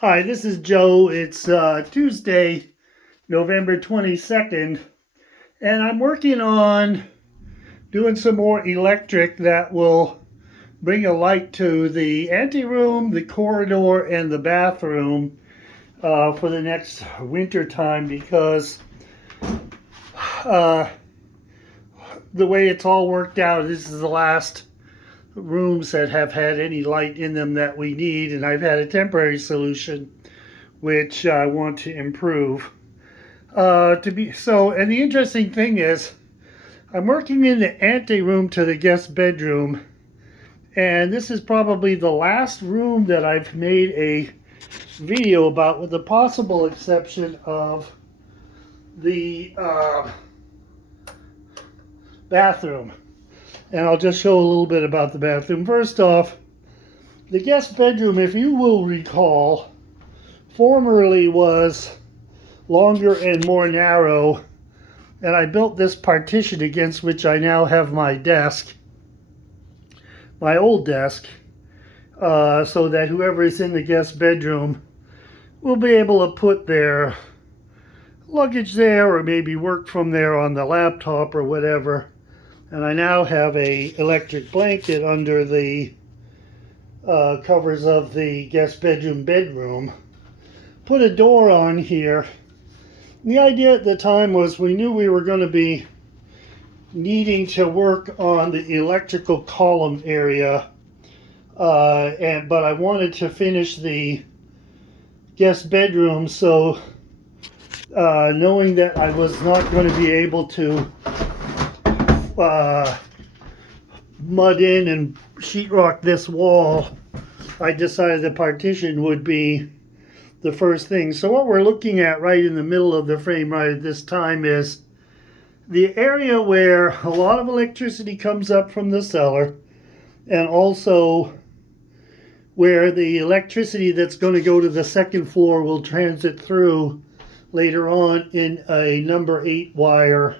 Hi, this is Joe. It's Tuesday, November 22nd, and I'm working on doing some more electric that will bring a light to the anteroom, the corridor, and the bathroom for the next winter time because uh, the way it's all worked out, this is the last rooms that have had any light in them that we need, and I've had a temporary solution which I want to improve. And the interesting thing is, I'm working in the anteroom to the guest bedroom, and this is probably the last room that I've made a video about, with the possible exception of the bathroom. And I'll just show a little bit about the bathroom. First off, the guest bedroom, if you will recall, formerly was longer and more narrow, and I built this partition against which I now have my desk, my old desk, so that whoever is in the guest bedroom will be able to put their luggage there or maybe work from there on the laptop or whatever. And I now have a electric blanket under the covers of the guest bedroom. Put a door on here. The idea at the time was we knew we were going to be needing to work on the electrical column area, but I wanted to finish the guest bedroom, so knowing that I was not going to be able to mud in and sheetrock this wall, I decided the partition would be the first thing. So what we're looking at right in the middle of the frame right at this time is the area where a lot of electricity comes up from the cellar, and also where the electricity that's going to go to the second floor will transit through later on in a number 8 wire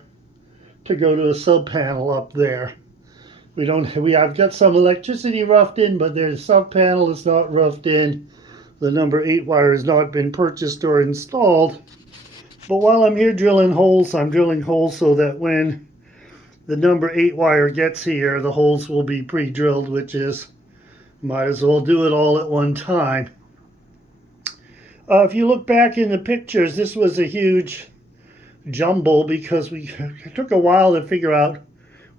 to go to a sub panel up there. I've got some electricity roughed in, but there's a sub panel that's not roughed in. The number 8 wire has not been purchased or installed. But while I'm here drilling holes, I'm drilling holes so that when the number 8 wire gets here, the holes will be pre-drilled, which is, might as well do it all at one time. If you look back in the pictures, this was a huge jumble because it took a while to figure out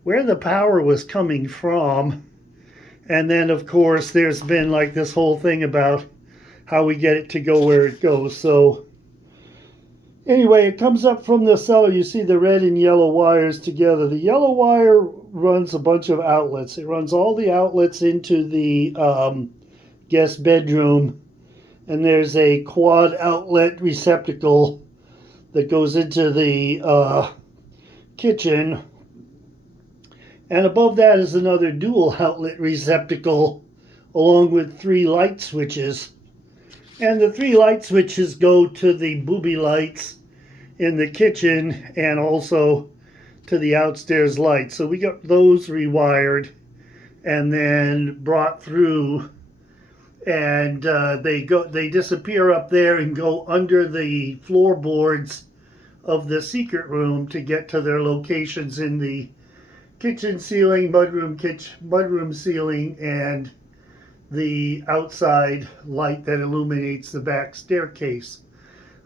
where the power was coming from. And then, of course, there's been like this whole thing about how we get it to go where it goes. So anyway, it comes up from the cellar. You see the red and yellow wires together. The yellow wire runs a bunch of outlets. It runs all the outlets into the guest bedroom. And there's a quad outlet receptacle that goes into the kitchen. And above that is another dual outlet receptacle along with 3 light switches. And the 3 light switches go to the booby lights in the kitchen and also to the outstairs lights. So we got those rewired and then brought through, and they disappear up there and go under the floorboards of the secret room to get to their locations in the kitchen ceiling, mudroom ceiling, and the outside light that illuminates the back staircase.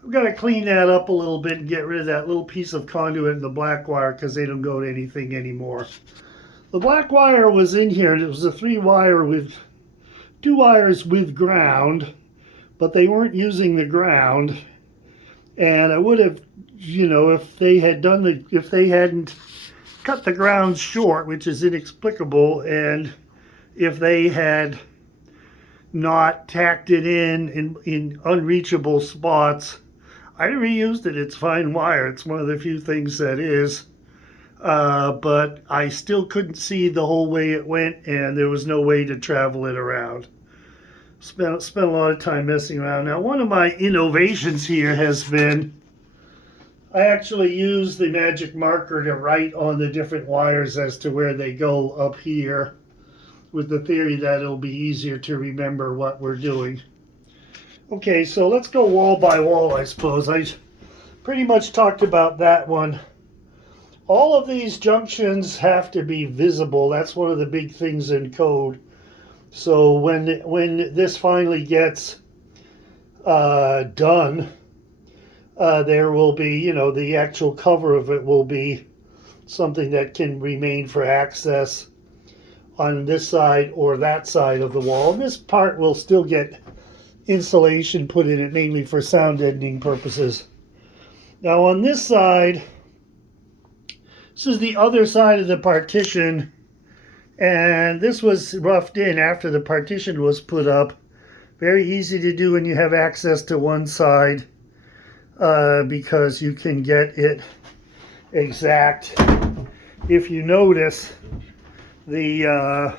I've got to clean that up a little bit and get rid of that little piece of conduit and the black wire because they don't go to anything anymore. The black wire was in here, and it was a 3 wire with 2 wires with ground, but they weren't using the ground. And I would have, if they hadn't cut the ground short, which is inexplicable, and if they had not tacked it in unreachable spots, I reused it. It's fine wire. It's one of the few things that is. But I still couldn't see the whole way it went, and there was no way to travel it around. Spent a lot of time messing around. Now, one of my innovations here has been I actually use the magic marker to write on the different wires as to where they go up here, with the theory that it'll be easier to remember what we're doing. Okay, so let's go wall by wall, I suppose. I pretty much talked about that one. All of these junctions have to be visible. That's one of the big things in code. So when this finally gets done, there will be, you know, the actual cover of it will be something that can remain for access on this side or that side of the wall. And this part will still get insulation put in it, mainly for sound deadening purposes. Now on this side, this is the other side of the partition, and this was roughed in after the partition was put up. Very easy to do when you have access to one side, because you can get it exact. If you notice, there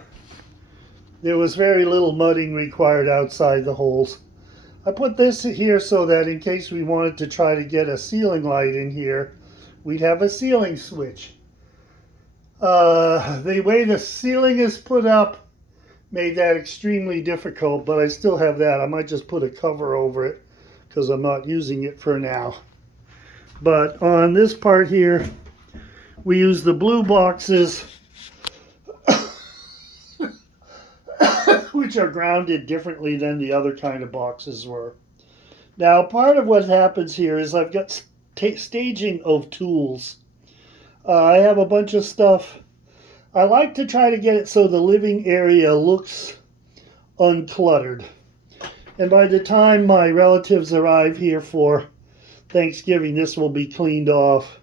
was very little mudding required outside the holes. I put this here so that in case we wanted to try to get a ceiling light in here, we'd have a ceiling switch. The way the ceiling is put up made that extremely difficult, but I still have that. I might just put a cover over it because I'm not using it for now. But on this part here, we use the blue boxes, which are grounded differently than the other kind of boxes were. Now, part of what happens here is I've got staging of tools. I have a bunch of stuff. I like to try to get it so the living area looks uncluttered. And by the time my relatives arrive here for Thanksgiving, this will be cleaned off.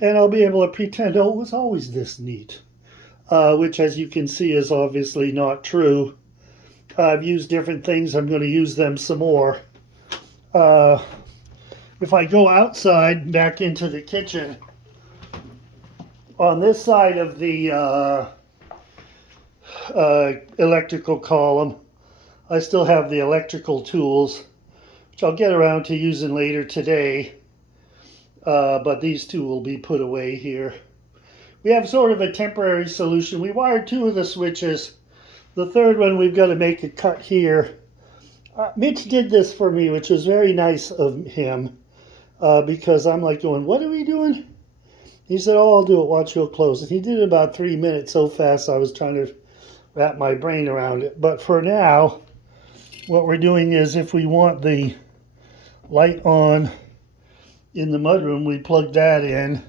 And I'll be able to pretend, oh, it was always this neat. Which, as you can see, is obviously not true. I've used different things. I'm going to use them some more. If I go outside, back into the kitchen, on this side of the electrical column, I still have the electrical tools, which I'll get around to using later today. But these two will be put away here. We have sort of a temporary solution. We wired two of the switches. The third one, we've got to make a cut here. Mitch did this for me, which was very nice of him, because I'm like going, what are we doing? He said, oh, I'll do it, watch real close. And he did it about 3 minutes so fast I was trying to wrap my brain around it. But for now, what we're doing is if we want the light on in the mudroom, we plug that in,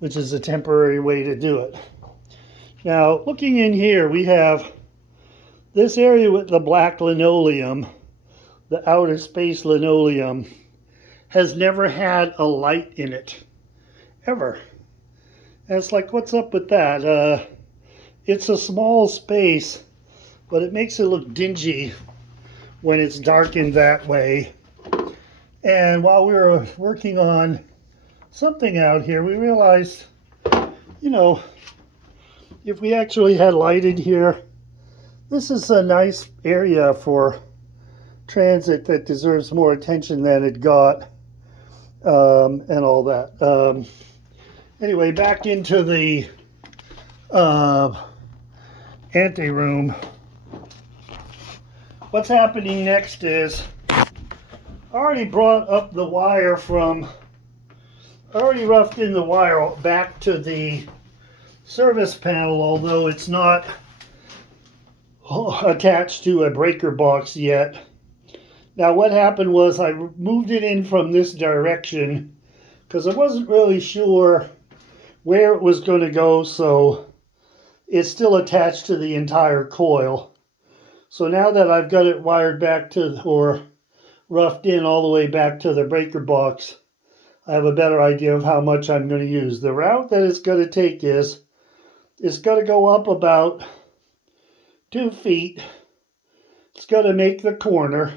which is a temporary way to do it. Now, looking in here, we have this area with the black linoleum, the outer space linoleum, has never had a light in it, ever. And it's like, what's up with that? It's a small space, but it makes it look dingy when it's darkened that way. And while we were working on something out here, we realized, you know, if we actually had light in here, this is a nice area for transit that deserves more attention than it got, and all that. Anyway, back into the anteroom. What's happening next is I already brought up the wire from, I already roughed in the wire back to the service panel, although it's not attached to a breaker box yet. Now what happened was I moved it in from this direction because I wasn't really sure where it was going to go, so it's still attached to the entire coil. So now that I've got it wired back to, or roughed in all the way back to the breaker box, I have a better idea of how much I'm going to use. The route that it's going to take is, it's going to go up about 2 feet. It's going to make the corner.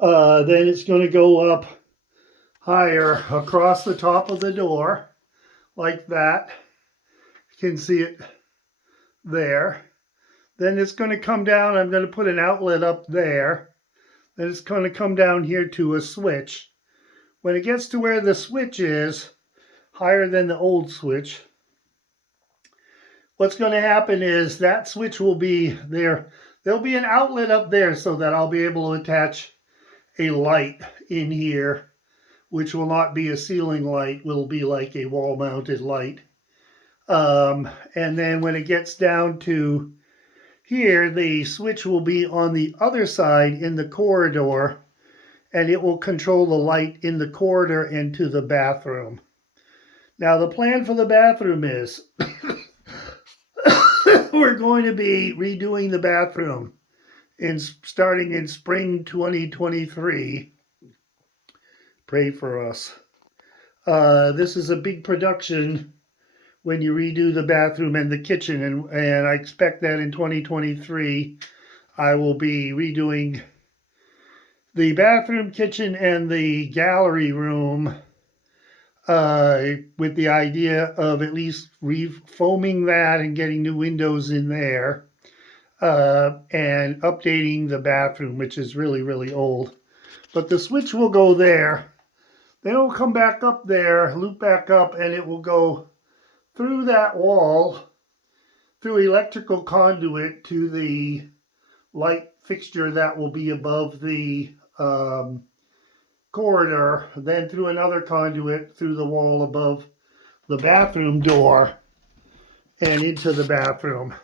Then it's going to go up higher across the top of the door, like that. You can see it there. Then it's going to come down. I'm going to put an outlet up there. Then it's going to come down here to a switch. When it gets to where the switch is, higher than the old switch, what's going to happen is that switch will be there. There'll be an outlet up there so that I'll be able to attach a light in here, which will not be a ceiling light, will be like a wall-mounted light. And then when it gets down to here, the switch will be on the other side in the corridor, and it will control the light in the corridor and to the bathroom. Now, the plan for the bathroom is we're going to be redoing the bathroom starting in spring 2023. Pray for us. This is a big production when you redo the bathroom and the kitchen, and I expect that in 2023 I will be redoing the bathroom, kitchen, and the gallery room with the idea of at least refoaming that and getting new windows in there, and updating the bathroom, which is really, really old. But the switch will go there. Then it will come back up there, loop back up, and it will go through that wall, through electrical conduit to the light fixture that will be above the corridor, then through another conduit through the wall above the bathroom door and into the bathroom.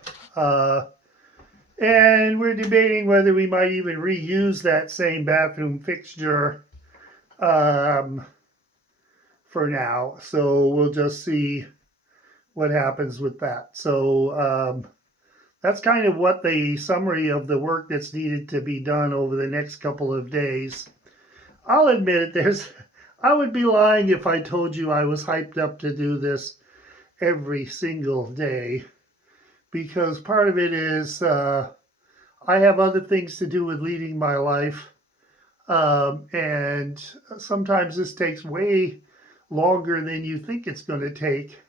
And we're debating whether we might even reuse that same bathroom fixture for now. So we'll just see what happens with that. So that's kind of what the summary of the work that's needed to be done over the next couple of days. I'll admit it, I would be lying if I told you I was hyped up to do this every single day, because part of it is I have other things to do with leading my life, and sometimes this takes way longer than you think it's going to take.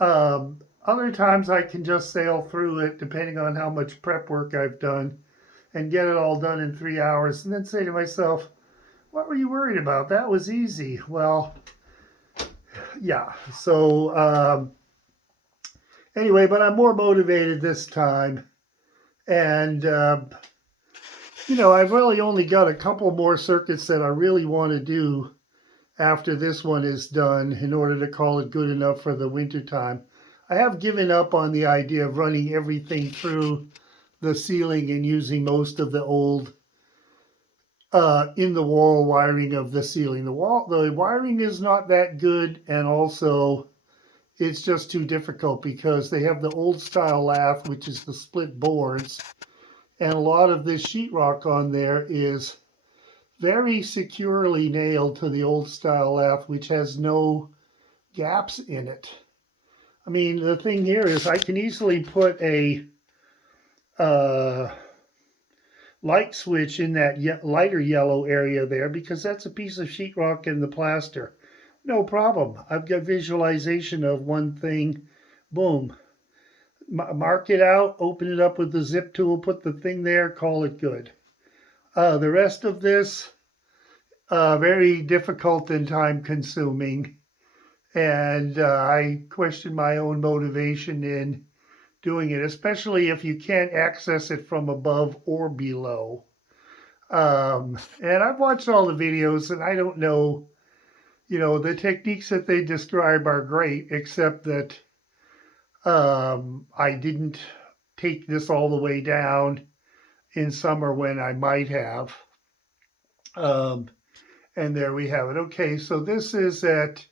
Other times I can just sail through it depending on how much prep work I've done and get it all done in 3 hours and then say to myself, what were you worried about? That was easy. Well, yeah. So anyway, but I'm more motivated this time. And, I've really only got a couple more circuits that I really want to do after this one is done in order to call it good enough for the winter time. I have given up on the idea of running everything through the ceiling and using most of the old in the wall wiring of the ceiling. The wiring is not that good, and also it's just too difficult because they have the old style lath, which is the split boards, and a lot of this sheetrock on there is very securely nailed to the old style lath, which has no gaps in it. I mean, the thing here is I can easily put a light switch in that lighter yellow area there because that's a piece of sheetrock in the plaster. No problem. I've got visualization of one thing. Boom. Mark it out, open it up with the zip tool, put the thing there, call it good. The rest of this, very difficult and time consuming. And I question my own motivation in doing it, especially if you can't access it from above or below. And I've watched all the videos, and I don't know, the techniques that they describe are great, except that I didn't take this all the way down in summer when I might have. And there we have it. Okay, so this is at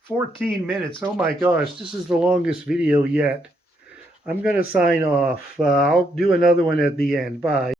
14 minutes. Oh my gosh, this is the longest video yet. I'm going to sign off. I'll do another one at the end. Bye.